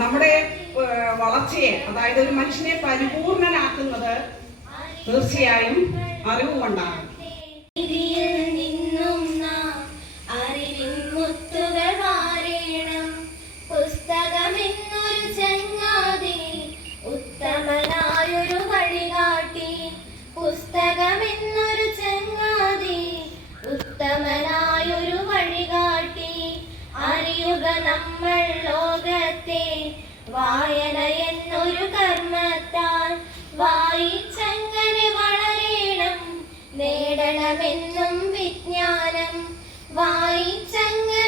നമ്മുടെ വളർച്ചയെ, അതായത് ഒരു മനുഷ്യനെ പരിപൂർണനാക്കുന്നത് തീർച്ചയായും അറിവ് കൊണ്ടാണ്. പുസ്തകമെന്നൊരു ചങ്ങാതി ഉത്തമനായൊരു വഴികാട്ടി, പുസ്തകമെന്നൊരു ചങ്ങാതി ഉത്തമനായൊരു വഴികാട്ടി. അറിയുക നമ്മൾ ലോകത്തെ വായന എന്നൊരു കർമ്മത്താൽ, വായിച്ചങ്ങനെ വളരണം നേടണമെന്നും വിജ്ഞാനം, വായിച്ചങ്ങനെ